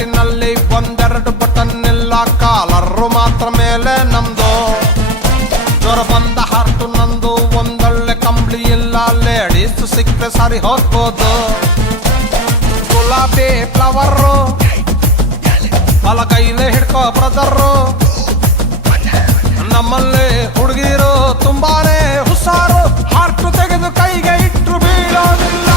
ಪ್ಯಾಂಟಿನಲ್ಲಿ ಒಂದೆರಡು ಬಟನ್ ಇಲ್ಲ, ಕಾಲರು ಮಾತ್ರ ಮೇಲೆ ನಮ್ದು. ಜ್ವರ ಬಂದ ಹಾರ್ಟು ನಂದು, ಒಂದೊಳ್ಳೆ ಕಂಬಳಿ ಇಲ್ಲ, ಲೇಡೀಸ್ ಸಿಕ್ಕರೆ ಸರಿ ಹೋಗ್ಬೋದು. ಗುಲಾಬಿ ಫ್ಲವರು ಬಲಗೈಲೆ ಹಿಡ್ಕೋ ಬ್ರದರು, ನಮ್ಮಲ್ಲಿ ಹುಡುಗಿರು ತುಂಬಾನೇ ಹುಷಾರು, ಹಾರ್ಟು ತೆಗೆದು ಕೈಗೆ ಇಟ್ಟರು ಬೀಳೋದಿಲ್ಲ.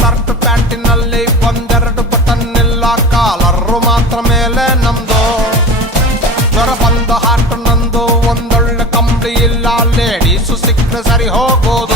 ಸರ್ಟ್ ಪ್ಯಾಂಟಿನಲ್ಲಿ ಒಂದೆರಡು ಬಟನ್ ಇಲ್ಲ, ಕಾಲರು ಮಾತ್ರ ಮೇಲೆ ನಮ್ದು. ಜ್ವರ ಬಂದ ಹಾರ್ಟು ನಂದು, ಒಂದೊಳ್ಳೆ ಕಂಬಳಿ ಇಲ್ಲ, ಲೇಡೀಸು ಸಿಕ್ಕರೆ ಸರಿ ಹೋಗೋದು.